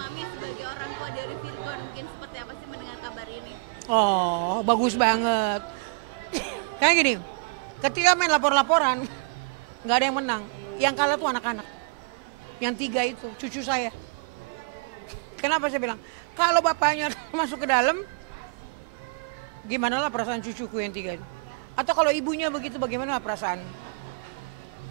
Mami sebagai orang tua dari Virgon mungkin seperti apa sih mendengar kabar ini? Oh, bagus banget. Kayak gini, ketika main lapor-laporan, nggak ada yang menang. Yang kalah tuh anak-anak. Yang 3 itu, cucu saya. Kenapa saya bilang? Kalau bapaknya masuk ke dalam, gimana lah perasaan cucuku yang 3 itu. Atau kalau ibunya begitu, bagaimana lah perasaan.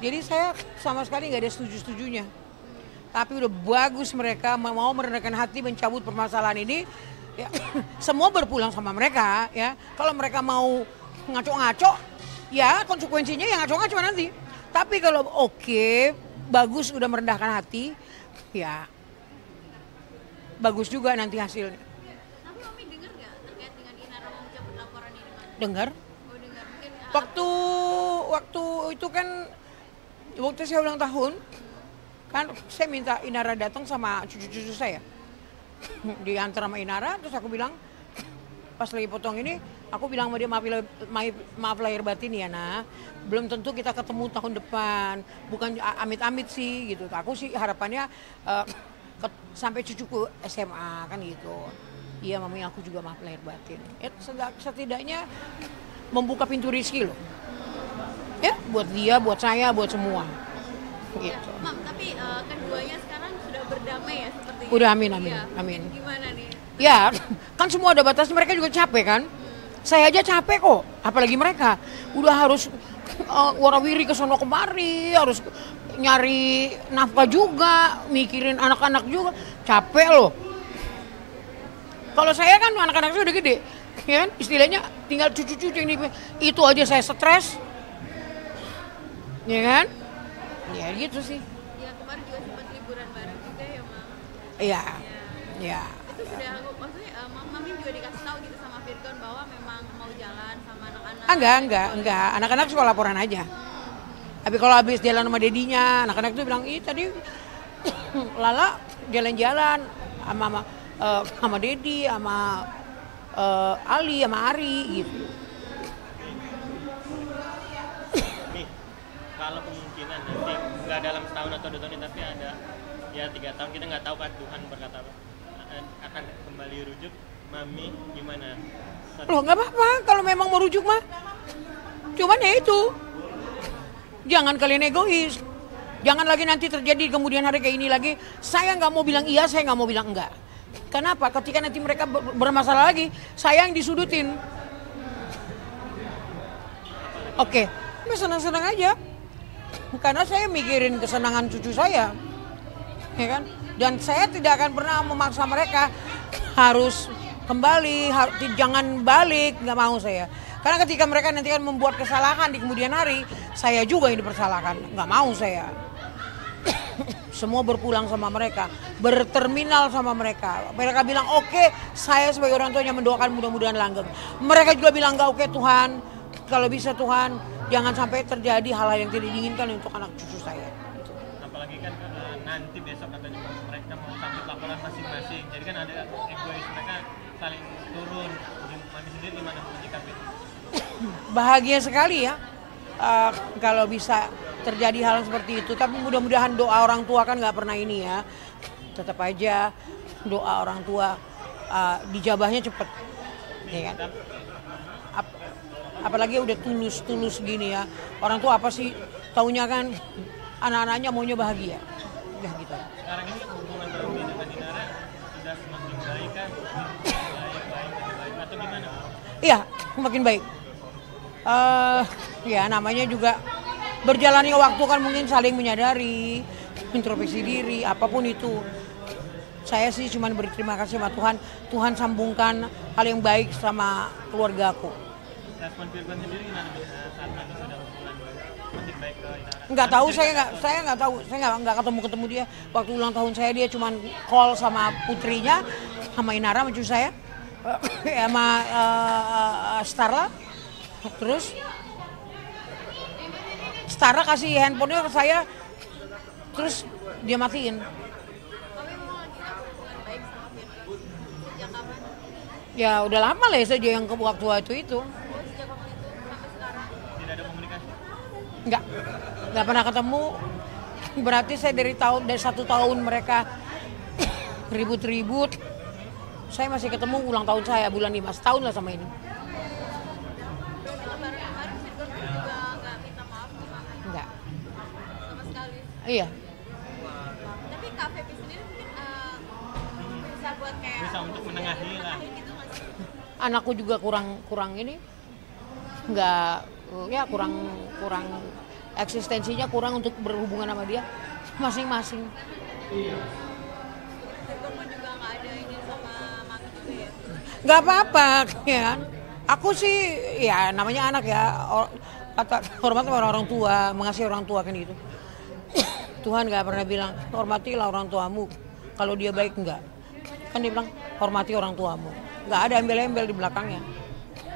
Jadi saya sama sekali nggak ada setuju-setujunya. Tapi udah bagus mereka mau merendahkan hati mencabut permasalahan ini. Ya, semua berpulang sama mereka ya. Kalau mereka mau ngaco-ngaco, ya konsekuensinya yang ngaco-ngaco nanti. Tapi kalau oke, bagus udah merendahkan hati, ya bagus juga nanti hasilnya. Tapi Mami dengar nggak terkait dengan Inara mau mencabut laporan ini, Mami? Dengar? Oh dengar. Mungkin Waktu itu kan waktu saya ulang tahun, kan saya minta Inara datang sama cucu-cucu saya. Diantar sama Inara, terus aku bilang pas lagi potong ini, aku bilang sama dia maaf lahir batin ya nah, belum tentu kita ketemu tahun depan, bukan amit-amit sih gitu. Aku sih harapannya sampai cucuku SMA kan gitu. Iya mami aku juga maaf lahir batin. Setidaknya membuka pintu rezeki loh. Ya buat dia, buat saya, buat semua. ya, Gitu. Mam, tapi keduanya sekarang sudah berdamai ya seperti Udah itu? amin, Iya. amin. Gimana nih? Ya kan semua ada batasnya, mereka juga capek kan. Saya aja capek kok, apalagi mereka. Udah harus warawiri ke sono kemari, harus nyari nafkah juga, mikirin anak-anak juga. Capek loh. Kalau saya kan anak-anak saya udah gede, ya kan? Istilahnya tinggal cucu-cucu yang itu aja saya stres. Ya kan? Ya gitu sih. Ya kemarin juga sempat liburan bareng juga ya, Mam. Iya. Ya. Itu sudah maksudnya Mami juga dikasih tahu gitu sama Virgon bahwa memang mau jalan sama anak-anak. Enggak. Anak-anak suka laporan aja. Tapi kalau habis jalan sama dedinya, anak-anak tuh bilang, ih tadi Lala jalan-jalan sama Dedi, sama Ali, sama Ari gitu. Nih, kalau kemungkinan nanti nggak dalam setahun atau 2 tahun ini, tapi ada ya 3 tahun, kita nggak tahu kan Tuhan berkata apa, akan kembali rujuk. Mami gimana? Loh nggak apa-apa kalau memang mau rujuk mah. Cuman ya itu, jangan kalian egois. Jangan lagi nanti terjadi kemudian hari kayak ini lagi. Saya nggak mau bilang iya, saya nggak mau bilang enggak. Kenapa? Ketika nanti mereka bermasalah lagi, saya yang disudutin. Oke, senang-senang aja. Karena saya mikirin kesenangan cucu saya, ya kan? Dan saya tidak akan pernah memaksa mereka harus kembali, jangan balik, nggak mau saya. Karena ketika mereka nanti kan membuat kesalahan di kemudian hari, saya juga yang dipersalahkan, nggak mau saya. Semua berpulang sama mereka, berterminal sama mereka. Mereka bilang oke, saya sebagai orang tuanya mendoakan mudah-mudahan langgeng. Mereka juga bilang enggak, oke Tuhan, kalau bisa Tuhan jangan sampai terjadi hal-hal yang tidak diinginkan untuk anak cucu saya. Apalagi kan nanti besok katanya mereka mau sambut laporan masing-masing, jadi kan ada egois, mereka saling turun. Mami sendiri gimana menyikapi? Bahagia sekali ya kalau bisa terjadi hal seperti itu. Tapi mudah-mudahan doa orang tua kan nggak pernah ini ya. Tetap aja doa orang tua dijabahnya cepet, ya kan? Apalagi udah tulus gini ya. Orang tua apa sih taunya kan anak-anaknya maunya bahagia. Udah gitu. Sekarang ini hubungan Mami dengan Inara sudah semakin baik kan? Baik atau gimana? Iya, makin baik. Ya namanya juga berjalannya waktu kan mungkin saling menyadari, introspeksi diri, apapun itu. Saya sih cuma berterima kasih sama Tuhan. Tuhan sambungkan hal yang baik sama keluargaku. Respon Virgon sendiri gimana saat Mami sudah hubungan makin baik ke Inara? Nggak tahu, saya nggak tahu, saya nggak ketemu dia. Waktu ulang tahun saya dia cuma call sama putrinya, sama Inara, sama cucu saya, sama Starla. Terus Starla kasih handphonenya ke saya, terus dia matiin. Mami memang lagi hubungan baik sama Virgon. Sejak kapan? Ya udah lama lah ya saja yang ke waktu itu. Oh, sejak waktu itu sampai sekarang. Tidak ada komunikasi? Nggak pernah ketemu. Berarti saya dari 1 tahun mereka ribut-ribut. Saya masih ketemu ulang tahun saya bulan 5, setahun lah sama ini. Lebaran kemarin Virgon juga nggak minta maaf ke mama Enggak. sama sekali. Iya. Tapi Kak Feby sendiri mungkin bisa buat kayak Bisa untuk menengahi lah. gitu nggak sih? Anakku juga kurang ini. Enggak, ya kurang eksistensinya kurang untuk berhubungan sama dia masing-masing. Virgon pun juga nggak ada ini sama mami juga ya. Nggak apa-apa ya kan. Aku sih ya namanya anak ya, kata hormat orang tua, mengasihi orang tua kan gitu. Tuhan nggak pernah bilang hormatilah orang tuamu kalau dia baik, enggak. Kan dia bilang hormati orang tuamu. Nggak ada embel-embel di belakangnya.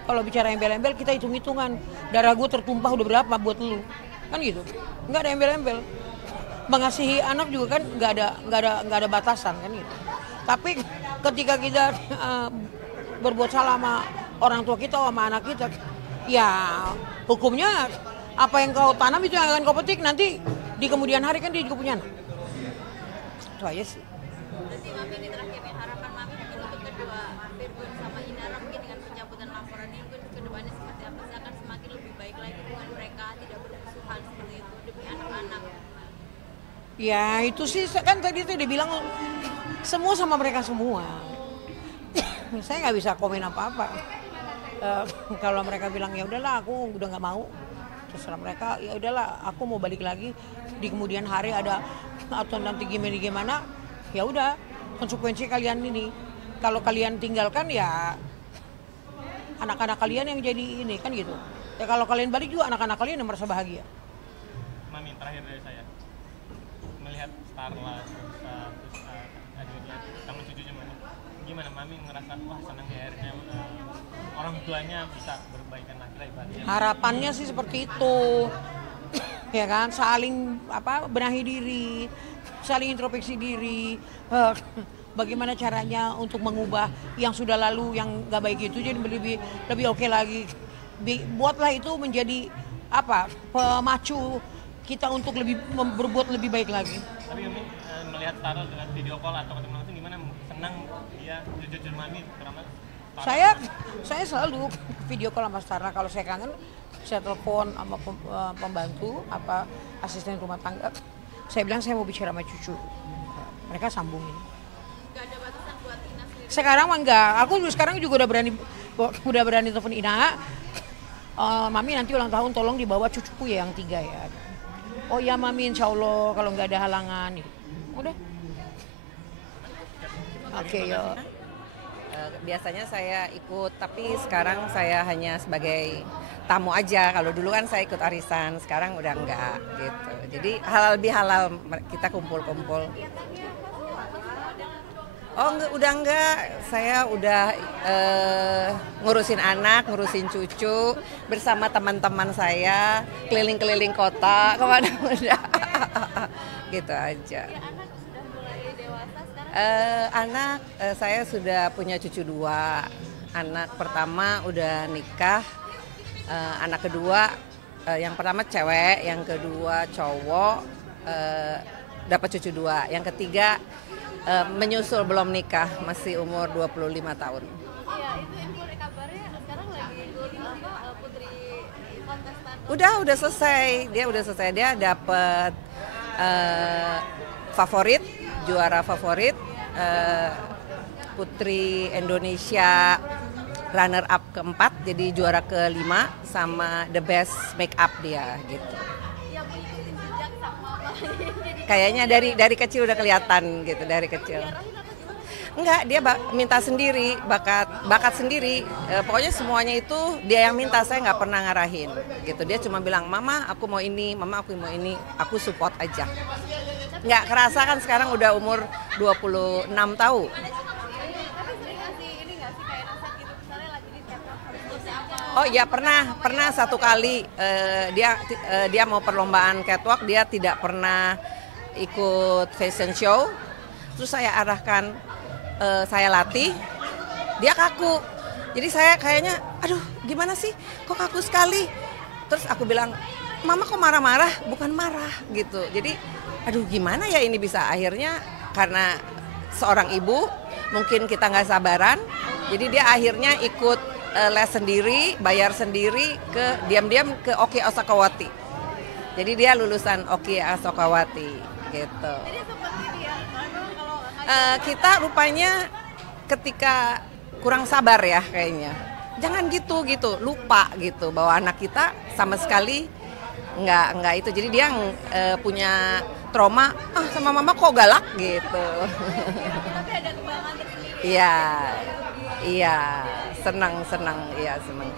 Kalau bicara embel-embel kita hitung-hitungan. Darah gue tertumpah udah berapa buat lu. Kan gitu. Nggak ada embel-embel. Mengasihi anak juga kan nggak ada batasan kan gitu. Tapi ketika kita berbuat salah sama orang tua kita sama anak kita, ya hukumnya apa yang kau tanam itu yang akan kau petik nanti di kemudian hari kan dia juga punya anak. Itu aja sih. Berarti mami ini terakhir nih, harapan mami mungkin untuk kedua Virgon sama Inara mungkin dengan pencabutan laporan ini mungkin kedepannya seperti apa sih, akan semakin lebih baik lagi hubungan mereka, tidak bermusuhan seperti itu demi anak-anak. Ya itu sih kan tadi tuh dia bilang semua sama mereka semua. Saya nggak bisa komen apa-apa. Kalau mereka bilang ya udahlah aku udah nggak mau, terserah mereka. Ya udahlah aku mau balik lagi di kemudian hari ada atau nanti gimana ya udah konsekuensi kalian ini. Kalau kalian tinggalkan ya anak-anak kalian yang jadi ini kan gitu. Ya kalau kalian balik juga anak-anak kalian yang merasa bahagia. Mami, terakhir dari saya, melihat Starla terus adiknya sama cucunya Mami, gimana Mami ngerasa wah senang ya akhirnya orang tuanya bisa berbaikan lagi lah ibaratnya. Harapannya sih seperti itu. Ya kan, saling benahi diri, saling introspeksi diri. Bagaimana caranya untuk mengubah yang sudah lalu yang nggak baik itu jadi lebih oke lagi. Buatlah itu menjadi pemacu kita untuk berbuat lebih baik lagi. Tapi Mami melihat Starla dengan video call atau ketemu langsung gimana? Senang dia jujur Mami beramal? Saya selalu video call sama Starla. Kalau saya kangen, saya telepon sama pembantu asisten rumah tangga. Saya bilang saya mau bicara sama cucu. Mereka sambungin. Gak ada batasan buat Ina sendiri. Sekarang mah enggak. Aku sekarang juga udah berani telepon Ina. Mami nanti ulang tahun tolong dibawa cucuku ya yang 3 ya. Oh ya Mami, insya Allah kalau nggak ada halangan. Udah. Oke, yuk. Biasanya saya ikut, tapi sekarang saya hanya sebagai tamu aja. Kalau dulu kan saya ikut arisan, sekarang udah enggak gitu. Jadi lebih halal kita kumpul-kumpul. Oh enggak, udah enggak. Saya udah ngurusin anak, ngurusin cucu bersama teman-teman saya, keliling-keliling kota kemana-mana. Gitu aja. Anak saya sudah punya cucu 2. Anak pertama udah nikah, anak kedua yang pertama cewek, yang kedua cowok, dapat cucu 2. Yang ketiga menyusul belum nikah, masih umur 25 tahun. Iya, itu info kabarnya sekarang lagi putri kontestan. Udah selesai, dia dapat favorit, juara favorit, Putri Indonesia runner up keempat, jadi juara ke-5 sama the best make up dia gitu. Yang mengikuti jejak sama jadi Kayaknya dari kecil udah kelihatan gitu, dari kecil. Enggak, dia minta sendiri, bakat sendiri. Pokoknya semuanya itu dia yang minta, saya nggak pernah ngarahin gitu. Dia cuma bilang, "Mama, aku mau ini, Mama, aku mau ini." Aku support aja. Nggak kerasa kan sekarang udah umur 26 tahun. tapi sering ngasih ini nggak sih kayak nasihat gitu misalnya lagi di catwalk harus apa. Oh iya, pernah satu kali dia mau perlombaan catwalk, dia tidak pernah ikut fashion show. Terus saya arahkan, saya latih, dia kaku. Jadi saya kayaknya, aduh gimana sih, kok kaku sekali. Terus aku bilang, "Mama kok marah-marah?" Bukan marah gitu. Jadi aduh gimana ya ini bisa, akhirnya karena seorang ibu, mungkin kita nggak sabaran, jadi dia akhirnya ikut les sendiri, bayar sendiri diam-diam ke Oki Osakawati. Jadi dia lulusan Oki Osakawati gitu. Jadi seperti dia, kalau Kita rupanya ketika kurang sabar ya kayaknya. Jangan gitu, lupa gitu bahwa anak kita sama sekali nggak itu. Jadi dia punya trauma, sama mama kok galak gitu. tapi ada kebanggaan tersendiri. Iya, senang, iya senang.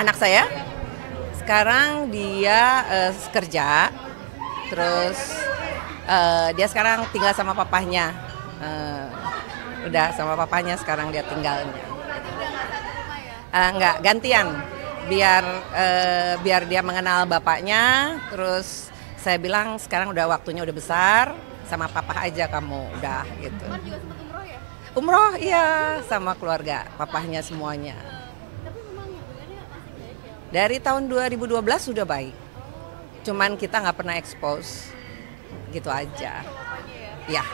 Anak saya sekarang dia kerja, terus dia sekarang tinggal sama papahnya. Udah sama papahnya sekarang dia tinggalnya. Enggak, gantian. Biar dia mengenal bapaknya, terus saya bilang sekarang udah waktunya udah besar, sama papa aja kamu udah gitu. Kan juga sempat umroh ya? Umroh iya sama keluarga, papahnya semuanya. Tapi memang hubungannya masih baik ya? Dari tahun 2012 sudah baik. Cuman kita nggak pernah expose gitu aja. Bapaknya ya? Ya.